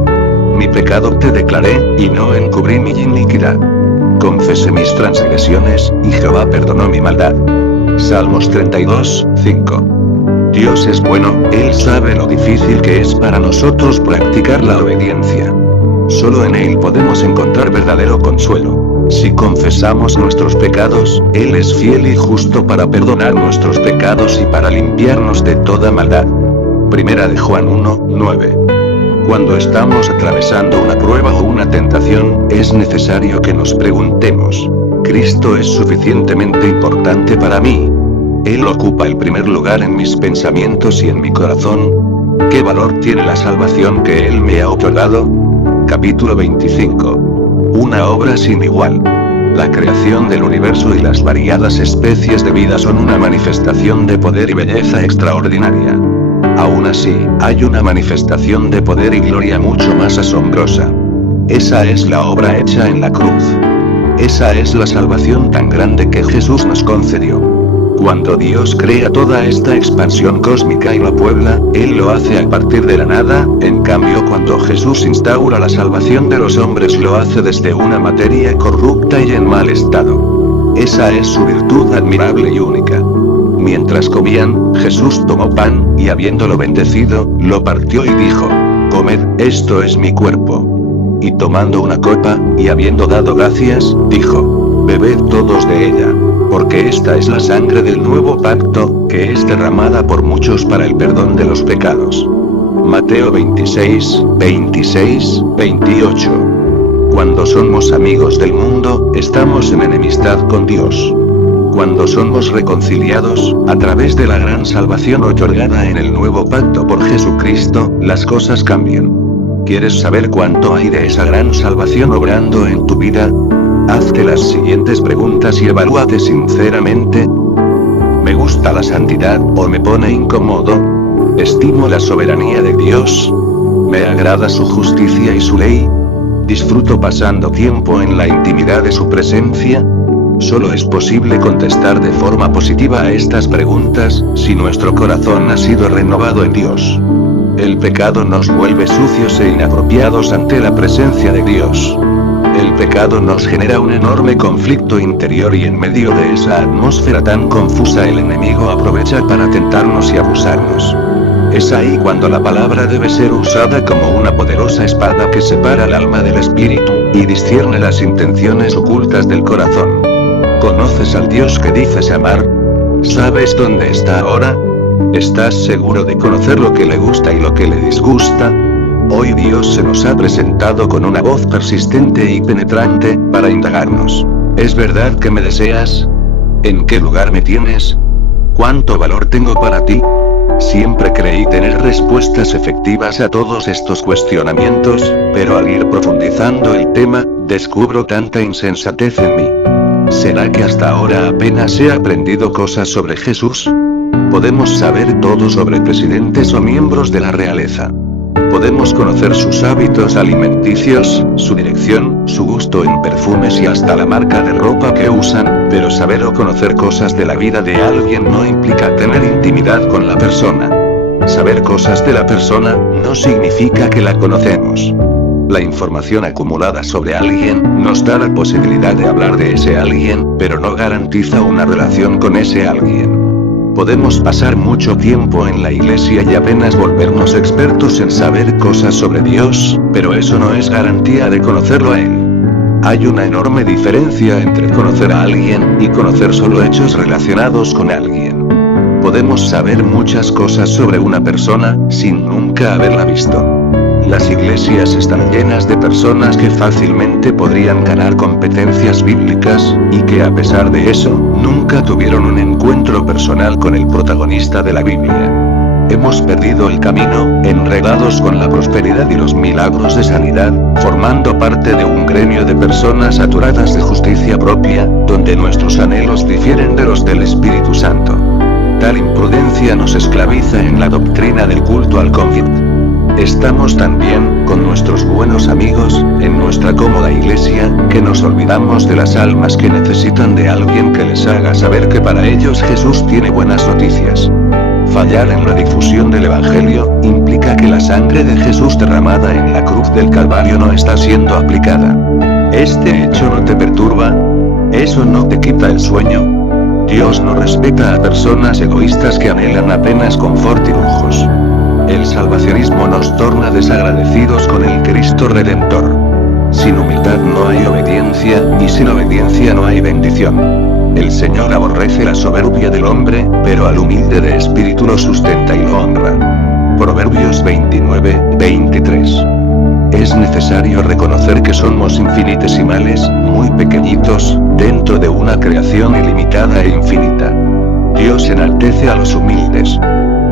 Mi pecado te declaré, y no encubrí mi iniquidad. Confesé mis transgresiones, y Jehová perdonó mi maldad. Salmos 32:5. Dios es bueno, Él sabe lo difícil que es para nosotros practicar la obediencia. Solo en Él podemos encontrar verdadero consuelo. Si confesamos nuestros pecados, Él es fiel y justo para perdonar nuestros pecados y para limpiarnos de toda maldad. Primera de Juan 1:9. Cuando estamos atravesando una prueba o una tentación, es necesario que nos preguntemos: ¿Cristo es suficientemente importante para mí? ¿Él ocupa el primer lugar en mis pensamientos y en mi corazón? ¿Qué valor tiene la salvación que Él me ha otorgado? Capítulo 25. Una obra sin igual. La creación del universo y las variadas especies de vida son una manifestación de poder y belleza extraordinaria. Aún así, hay una manifestación de poder y gloria mucho más asombrosa. Esa es la obra hecha en la cruz. Esa es la salvación tan grande que Jesús nos concedió. Cuando Dios crea toda esta expansión cósmica y la puebla, Él lo hace a partir de la nada. En cambio, cuando Jesús instaura la salvación de los hombres, lo hace desde una materia corrupta y en mal estado. Esa es su virtud admirable y única. Mientras comían, Jesús tomó pan, y habiéndolo bendecido, lo partió y dijo: «Comed, esto es mi cuerpo». Y tomando una copa, y habiendo dado gracias, dijo: «Bebed todos de ella, porque esta es la sangre del nuevo pacto, que es derramada por muchos para el perdón de los pecados». Mateo 26, 26, 28. Cuando somos amigos del mundo, estamos en enemistad con Dios. Cuando somos reconciliados, a través de la gran salvación otorgada en el nuevo pacto por Jesucristo, las cosas cambian. ¿Quieres saber cuánto hay de esa gran salvación obrando en tu vida? Hazte las siguientes preguntas y evalúate sinceramente. ¿Me gusta la santidad o me pone incómodo? ¿Estimo la soberanía de Dios? ¿Me agrada su justicia y su ley? ¿Disfruto pasando tiempo en la intimidad de su presencia? Solo es posible contestar de forma positiva a estas preguntas, si nuestro corazón ha sido renovado en Dios. El pecado nos vuelve sucios e inapropiados ante la presencia de Dios. El pecado nos genera un enorme conflicto interior y en medio de esa atmósfera tan confusa el enemigo aprovecha para tentarnos y abusarnos. Es ahí cuando la palabra debe ser usada como una poderosa espada que separa el alma del espíritu, y discierne las intenciones ocultas del corazón. ¿Conoces al Dios que dices amar? ¿Sabes dónde está ahora? ¿Estás seguro de conocer lo que le gusta y lo que le disgusta? Hoy Dios se nos ha presentado con una voz persistente y penetrante, para indagarnos. ¿Es verdad que me deseas? ¿En qué lugar me tienes? ¿Cuánto valor tengo para ti? Siempre creí tener respuestas efectivas a todos estos cuestionamientos, pero al ir profundizando el tema, descubro tanta insensatez en mí. ¿Será que hasta ahora apenas he aprendido cosas sobre Jesús? Podemos saber todo sobre presidentes o miembros de la realeza. Podemos conocer sus hábitos alimenticios, su dirección, su gusto en perfumes y hasta la marca de ropa que usan, pero saber o conocer cosas de la vida de alguien no implica tener intimidad con la persona. Saber cosas de la persona no significa que la conocemos. La información acumulada sobre alguien nos da la posibilidad de hablar de ese alguien, pero no garantiza una relación con ese alguien. Podemos pasar mucho tiempo en la iglesia y apenas volvernos expertos en saber cosas sobre Dios, pero eso no es garantía de conocerlo a Él. Hay una enorme diferencia entre conocer a alguien y conocer solo hechos relacionados con alguien. Podemos saber muchas cosas sobre una persona, sin nunca haberla visto. Las iglesias están llenas de personas que fácilmente podrían ganar competencias bíblicas, y que a pesar de eso, nunca tuvieron un encuentro personal con el protagonista de la Biblia. Hemos perdido el camino, enredados con la prosperidad y los milagros de sanidad, formando parte de un gremio de personas saturadas de justicia propia, donde nuestros anhelos difieren de los del Espíritu Santo. Tal imprudencia nos esclaviza en la doctrina del culto al confit. Estamos tan bien, con nuestros buenos amigos, en nuestra cómoda iglesia, que nos olvidamos de las almas que necesitan de alguien que les haga saber que para ellos Jesús tiene buenas noticias. Fallar en la difusión del Evangelio, implica que la sangre de Jesús derramada en la cruz del Calvario no está siendo aplicada. ¿Este hecho no te perturba? ¿Eso no te quita el sueño? Dios no respeta a personas egoístas que anhelan apenas confort y lujos. El salvacionismo nos torna desagradecidos con el Cristo Redentor. Sin humildad no hay obediencia, y sin obediencia no hay bendición. El Señor aborrece la soberbia del hombre, pero al humilde de espíritu lo sustenta y lo honra. Proverbios 29, 23. Es necesario reconocer que somos infinitesimales, muy pequeñitos, dentro de una creación ilimitada e infinita. Dios enaltece a los humildes.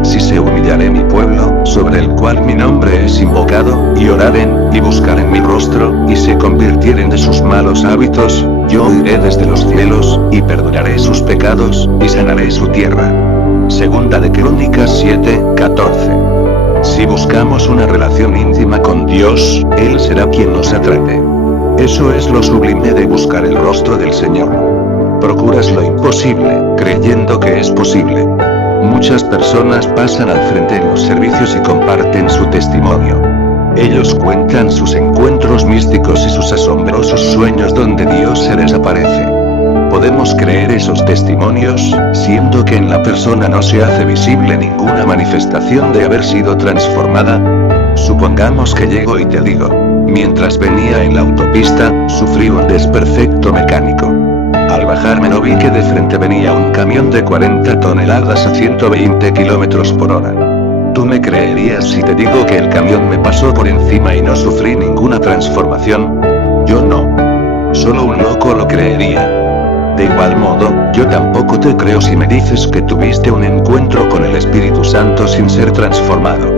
Si se humillare mi pueblo, sobre el cual mi nombre es invocado, y oraren, y buscaren mi rostro, y se convirtieren de sus malos hábitos, yo oiré desde los cielos, y perdonaré sus pecados, y sanaré su tierra. Segunda de Crónicas 7:14. Si buscamos una relación íntima con Dios, Él será quien nos atrape. Eso es lo sublime de buscar el rostro del Señor. Procuras lo imposible, creyendo que es posible. Muchas personas pasan al frente en los servicios y comparten su testimonio. Ellos cuentan sus encuentros místicos y sus asombrosos sueños donde Dios se les aparece. Podemos creer esos testimonios, siendo que en la persona no se hace visible ninguna manifestación de haber sido transformada. Supongamos que llego y te digo: mientras venía en la autopista, sufrí un desperfecto mecánico. Al bajarme no vi que de frente venía un camión de 40 toneladas a 120 kilómetros por hora. ¿Tú me creerías si te digo que el camión me pasó por encima y no sufrí ninguna transformación? Yo no. Solo un loco lo creería. De igual modo, yo tampoco te creo si me dices que tuviste un encuentro con el Espíritu Santo sin ser transformado.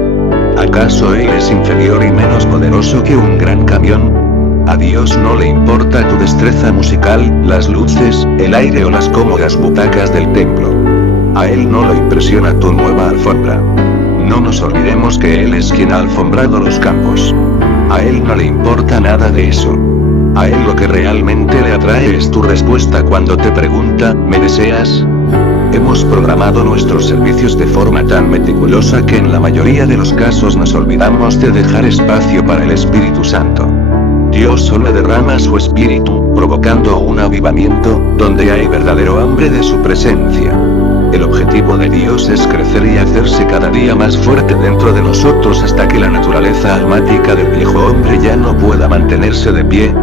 ¿Acaso Él es inferior y menos poderoso que un gran camión? A Dios no le importa tu destreza musical, las luces, el aire o las cómodas butacas del templo. A Él no lo impresiona tu nueva alfombra. No nos olvidemos que Él es quien ha alfombrado los campos. A Él no le importa nada de eso. A Él lo que realmente le atrae es tu respuesta cuando te pregunta: ¿me deseas? Hemos programado nuestros servicios de forma tan meticulosa que en la mayoría de los casos nos olvidamos de dejar espacio para el Espíritu Santo. Dios solo derrama su espíritu, provocando un avivamiento, donde hay verdadero hambre de su presencia. El objetivo de Dios es crecer y hacerse cada día más fuerte dentro de nosotros hasta que la naturaleza almática del viejo hombre ya no pueda mantenerse de pie.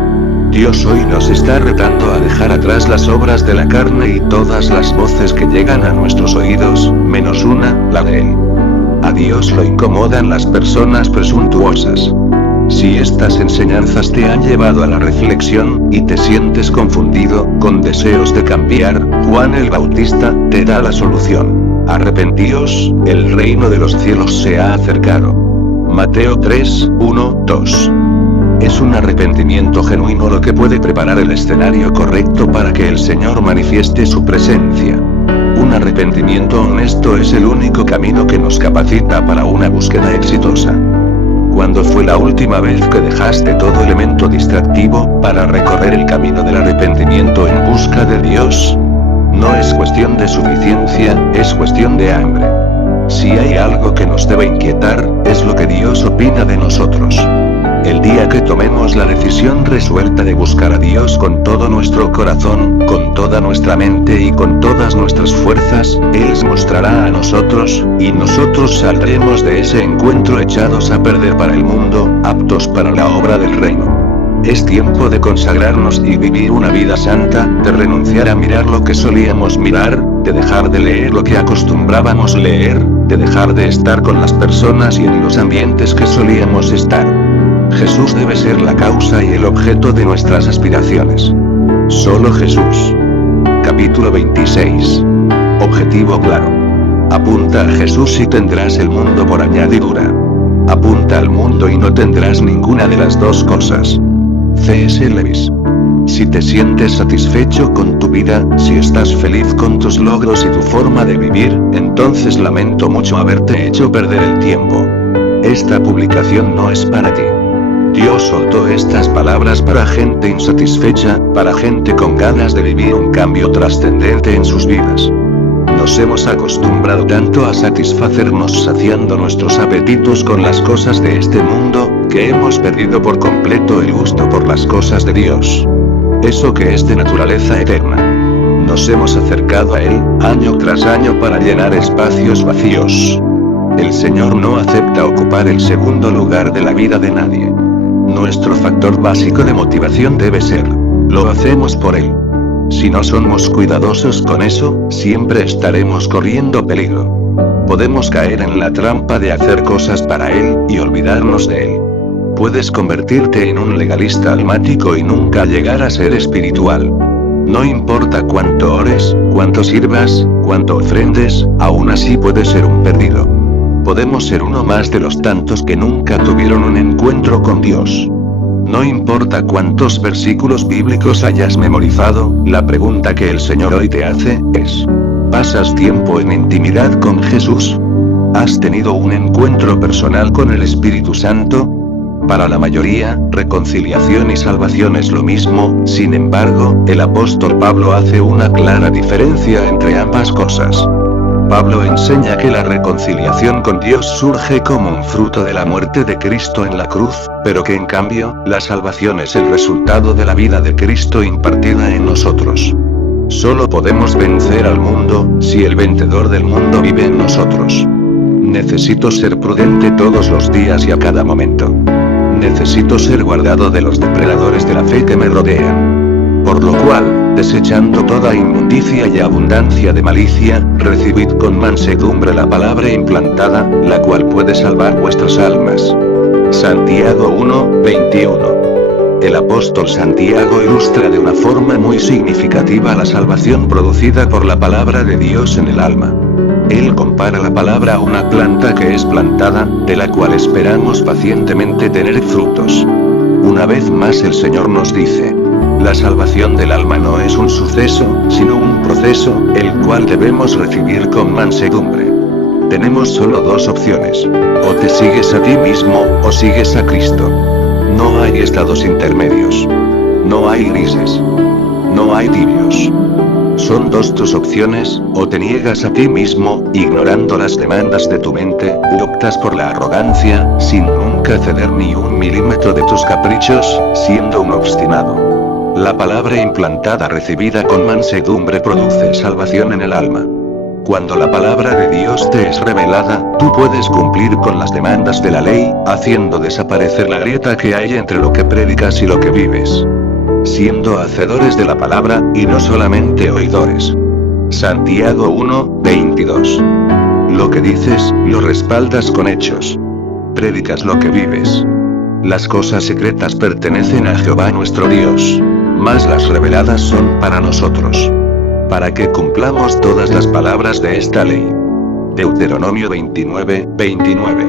Dios hoy nos está retando a dejar atrás las obras de la carne y todas las voces que llegan a nuestros oídos, menos una, la de Él. A Dios lo incomodan las personas presuntuosas. Si estas enseñanzas te han llevado a la reflexión, y te sientes confundido, con deseos de cambiar, Juan el Bautista te da la solución. Arrepentíos, el reino de los cielos se ha acercado. Mateo 3:1-2. Es un arrepentimiento genuino lo que puede preparar el escenario correcto para que el Señor manifieste su presencia. Un arrepentimiento honesto es el único camino que nos capacita para una búsqueda exitosa. ¿Cuándo fue la última vez que dejaste todo elemento distractivo para recorrer el camino del arrepentimiento en busca de Dios? No es cuestión de suficiencia, es cuestión de hambre. Si hay algo que nos debe inquietar, es lo que Dios opina de nosotros. El día que tomemos la decisión resuelta de buscar a Dios con todo nuestro corazón, con toda nuestra mente y con todas nuestras fuerzas, Él se mostrará a nosotros, y nosotros saldremos de ese encuentro echados a perder para el mundo, aptos para la obra del reino. Es tiempo de consagrarnos y vivir una vida santa, de renunciar a mirar lo que solíamos mirar, de dejar de leer lo que acostumbrábamos leer, de dejar de estar con las personas y en los ambientes que solíamos estar. Jesús debe ser la causa y el objeto de nuestras aspiraciones. Solo Jesús. Capítulo 26. Objetivo claro. Apunta a Jesús y tendrás el mundo por añadidura. Apunta al mundo y no tendrás ninguna de las dos cosas. C.S. Lewis. Si te sientes satisfecho con tu vida, si estás feliz con tus logros y tu forma de vivir, entonces lamento mucho haberte hecho perder el tiempo. Esta publicación no es para ti. Dios soltó estas palabras para gente insatisfecha, para gente con ganas de vivir un cambio trascendente en sus vidas. Nos hemos acostumbrado tanto a satisfacernos saciando nuestros apetitos con las cosas de este mundo, que hemos perdido por completo el gusto por las cosas de Dios. Eso que es de naturaleza eterna. Nos hemos acercado a Él, año tras año para llenar espacios vacíos. El Señor no acepta ocupar el segundo lugar de la vida de nadie. Nuestro factor básico de motivación debe ser: lo hacemos por Él. Si no somos cuidadosos con eso, siempre estaremos corriendo peligro. Podemos caer en la trampa de hacer cosas para Él, y olvidarnos de Él. Puedes convertirte en un legalista almático y nunca llegar a ser espiritual. No importa cuánto ores, cuánto sirvas, cuánto ofrendes, aún así puedes ser un perdido. Podemos ser uno más de los tantos que nunca tuvieron un encuentro con Dios. No importa cuántos versículos bíblicos hayas memorizado, la pregunta que el Señor hoy te hace es: ¿Pasas tiempo en intimidad con Jesús? ¿Has tenido un encuentro personal con el Espíritu Santo? Para la mayoría, reconciliación y salvación es lo mismo, sin embargo, el apóstol Pablo hace una clara diferencia entre ambas cosas. Pablo enseña que la reconciliación con Dios surge como un fruto de la muerte de Cristo en la cruz, pero que en cambio, la salvación es el resultado de la vida de Cristo impartida en nosotros. Solo podemos vencer al mundo, si el vencedor del mundo vive en nosotros. Necesito ser prudente todos los días y a cada momento. Necesito ser guardado de los depredadores de la fe que me rodean. Por lo cual, desechando toda inmundicia y abundancia de malicia, recibid con mansedumbre la palabra implantada, la cual puede salvar vuestras almas. Santiago 1:21. El apóstol Santiago ilustra de una forma muy significativa la salvación producida por la palabra de Dios en el alma. Él compara la palabra a una planta que es plantada, de la cual esperamos pacientemente tener frutos. Una vez más el Señor nos dice: la salvación del alma no es un suceso, sino un proceso, el cual debemos recibir con mansedumbre. Tenemos solo dos opciones. O te sigues a ti mismo, o sigues a Cristo. No hay estados intermedios. No hay grises. No hay tibios. Son dos tus opciones: o te niegas a ti mismo, ignorando las demandas de tu mente, u optas por la arrogancia, sin nunca ceder ni un milímetro de tus caprichos, siendo un obstinado. La palabra implantada recibida con mansedumbre produce salvación en el alma. Cuando la palabra de Dios te es revelada, tú puedes cumplir con las demandas de la ley, haciendo desaparecer la grieta que hay entre lo que predicas y lo que vives. Siendo hacedores de la palabra, y no solamente oidores. Santiago 1:22. Lo que dices, lo respaldas con hechos. Predicas lo que vives. Las cosas secretas pertenecen a Jehová nuestro Dios, mas las reveladas son para nosotros, para que cumplamos todas las palabras de esta ley. Deuteronomio 29:29.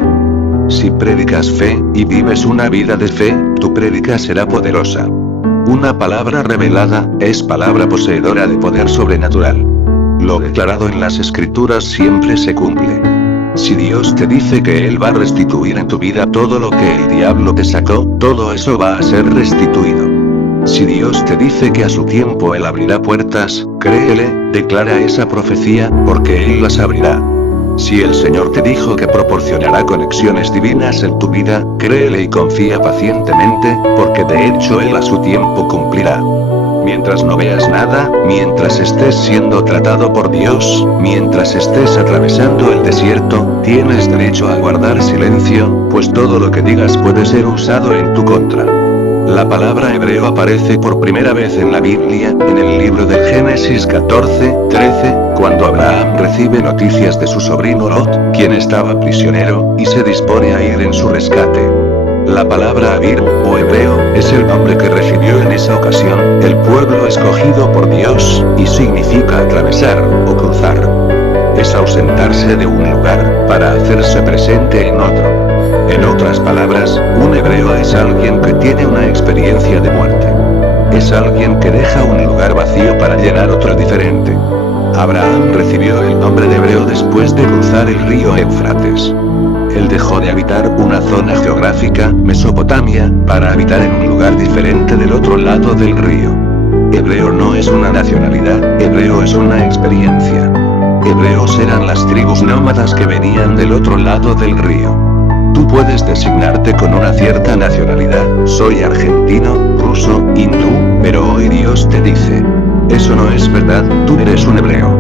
Si predicas fe, y vives una vida de fe, tu prédica será poderosa. Una palabra revelada, es palabra poseedora de poder sobrenatural. Lo declarado en las Escrituras siempre se cumple. Si Dios te dice que Él va a restituir en tu vida todo lo que el diablo te sacó, todo eso va a ser restituido. Si Dios te dice que a su tiempo Él abrirá puertas, créele, declara esa profecía, porque Él las abrirá. Si el Señor te dijo que proporcionará conexiones divinas en tu vida, créele y confía pacientemente, porque de hecho Él a su tiempo cumplirá. Mientras no veas nada, mientras estés siendo tratado por Dios, mientras estés atravesando el desierto, tienes derecho a guardar silencio, pues todo lo que digas puede ser usado en tu contra. La palabra hebreo aparece por primera vez en la Biblia, en el libro del Génesis 14:13, cuando Abraham recibe noticias de su sobrino Lot, quien estaba prisionero, y se dispone a ir en su rescate. La palabra Abir, o hebreo, es el nombre que recibió en esa ocasión, el pueblo escogido por Dios, y significa atravesar, o cruzar. Es ausentarse de un lugar, para hacerse presente en otro. En otras palabras, un hebreo es alguien que tiene una experiencia de muerte. Es alguien que deja un lugar vacío para llenar otro diferente. Abraham recibió el nombre de hebreo después de cruzar el río Éufrates. Él dejó de habitar una zona geográfica, Mesopotamia, para habitar en un lugar diferente del otro lado del río. Hebreo no es una nacionalidad, hebreo es una experiencia. Hebreos eran las tribus nómadas que venían del otro lado del río. Tú puedes designarte con una cierta nacionalidad: soy argentino, ruso, hindú, pero hoy Dios te dice: eso no es verdad, tú eres un hebreo.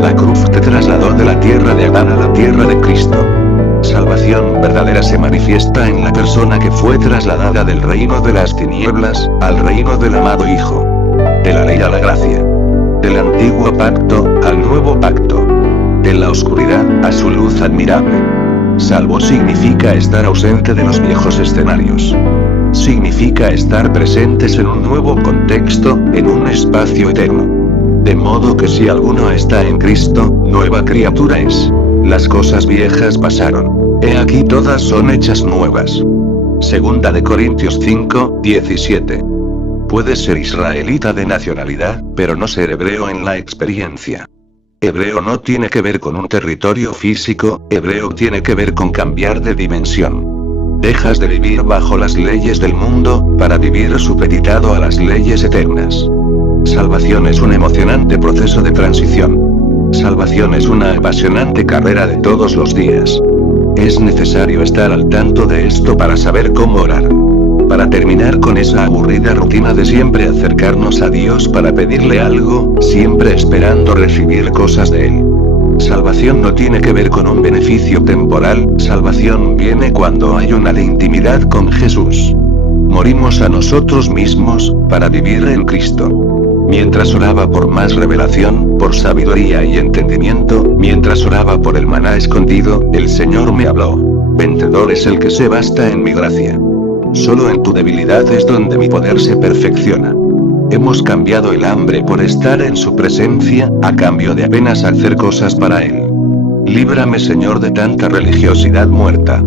La cruz te trasladó de la tierra de Adán a la tierra de Cristo. Salvación verdadera se manifiesta en la persona que fue trasladada del reino de las tinieblas, al reino del amado Hijo. De la ley a la gracia. Del antiguo pacto, al nuevo pacto. De la oscuridad, a su luz admirable. Salvo significa estar ausente de los viejos escenarios. Significa estar presentes en un nuevo contexto, en un espacio eterno. De modo que si alguno está en Cristo, nueva criatura es. Las cosas viejas pasaron. He aquí todas son hechas nuevas. Segunda de Corintios 5:17. Puedes ser israelita de nacionalidad, pero no ser hebreo en la experiencia. Hebreo no tiene que ver con un territorio físico, hebreo tiene que ver con cambiar de dimensión. Dejas de vivir bajo las leyes del mundo, para vivir supeditado a las leyes eternas. Salvación es un emocionante proceso de transición. Salvación es una apasionante carrera de todos los días. Es necesario estar al tanto de esto para saber cómo orar. Para terminar con esa aburrida rutina de siempre acercarnos a Dios para pedirle algo, siempre esperando recibir cosas de Él. Salvación no tiene que ver con un beneficio temporal, salvación viene cuando hay una de intimidad con Jesús. Morimos a nosotros mismos, para vivir en Cristo. Mientras oraba por más revelación, por sabiduría y entendimiento, mientras oraba por el maná escondido, el Señor me habló. Vencedor es el que se basta en mi gracia. Solo en tu debilidad es donde mi poder se perfecciona. Hemos cambiado el hambre por estar en su presencia, a cambio de apenas hacer cosas para Él. Líbrame, Señor, de tanta religiosidad muerta.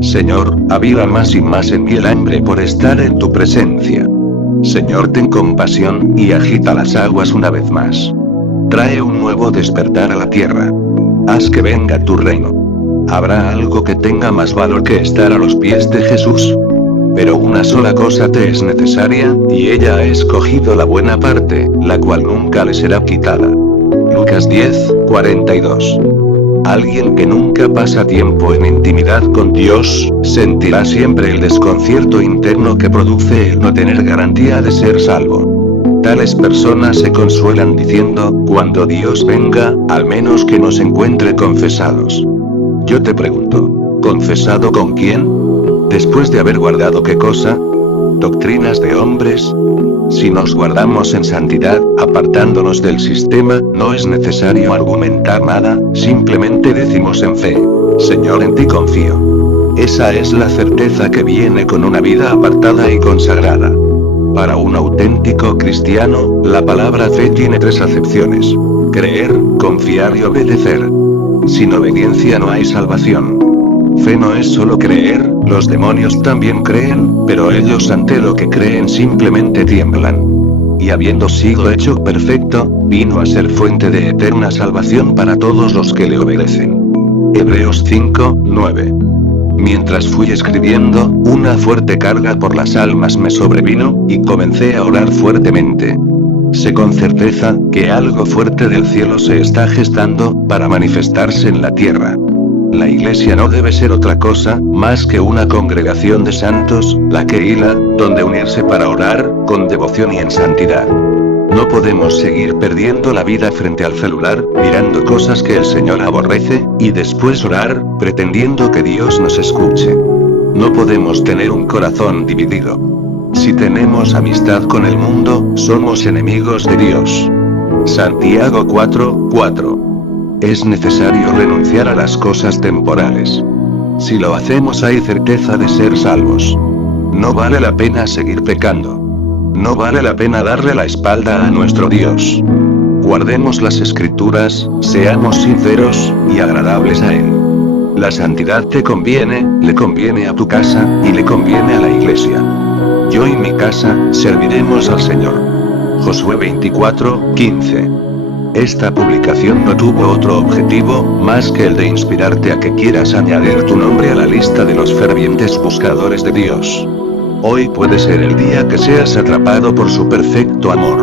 Señor, aviva más y más en mí el hambre por estar en tu presencia. Señor, ten compasión, y agita las aguas una vez más. Trae un nuevo despertar a la tierra. Haz que venga tu reino. ¿Habrá algo que tenga más valor que estar a los pies de Jesús? Pero una sola cosa te es necesaria, y ella ha escogido la buena parte, la cual nunca le será quitada. Lucas 10:42. Alguien que nunca pasa tiempo en intimidad con Dios, sentirá siempre el desconcierto interno que produce el no tener garantía de ser salvo. Tales personas se consuelan diciendo, cuando Dios venga, al menos que nos encuentre confesados. Yo te pregunto, ¿confesado con quién? Después de haber guardado ¿qué cosa? ¿Doctrinas de hombres? Si nos guardamos en santidad, apartándonos del sistema, no es necesario argumentar nada, simplemente decimos en fe, Señor, en ti confío. Esa es la certeza que viene con una vida apartada y consagrada. Para un auténtico cristiano, la palabra fe tiene tres acepciones: creer, confiar y obedecer. Sin obediencia no hay salvación. Fe no es solo creer, los demonios también creen, pero ellos ante lo que creen simplemente tiemblan. Y habiendo sido hecho perfecto, vino a ser fuente de eterna salvación para todos los que le obedecen. Hebreos 5:9. Mientras fui escribiendo, una fuerte carga por las almas me sobrevino, y comencé a orar fuertemente. Sé con certeza, que algo fuerte del cielo se está gestando, para manifestarse en la tierra. La iglesia no debe ser otra cosa, más que una congregación de santos, la que hila, donde unirse para orar, con devoción y en santidad. No podemos seguir perdiendo la vida frente al celular, mirando cosas que el Señor aborrece, y después orar, pretendiendo que Dios nos escuche. No podemos tener un corazón dividido. Si tenemos amistad con el mundo, somos enemigos de Dios. Santiago 4:4. Es necesario renunciar a las cosas temporales. Si lo hacemos hay certeza de ser salvos. No vale la pena seguir pecando. No vale la pena darle la espalda a nuestro Dios. Guardemos las Escrituras, seamos sinceros, y agradables a Él. La santidad te conviene, le conviene a tu casa, y le conviene a la iglesia. Yo y mi casa, serviremos al Señor. Josué 24:15. Esta publicación no tuvo otro objetivo, más que el de inspirarte a que quieras añadir tu nombre a la lista de los fervientes buscadores de Dios. Hoy puede ser el día que seas atrapado por su perfecto amor.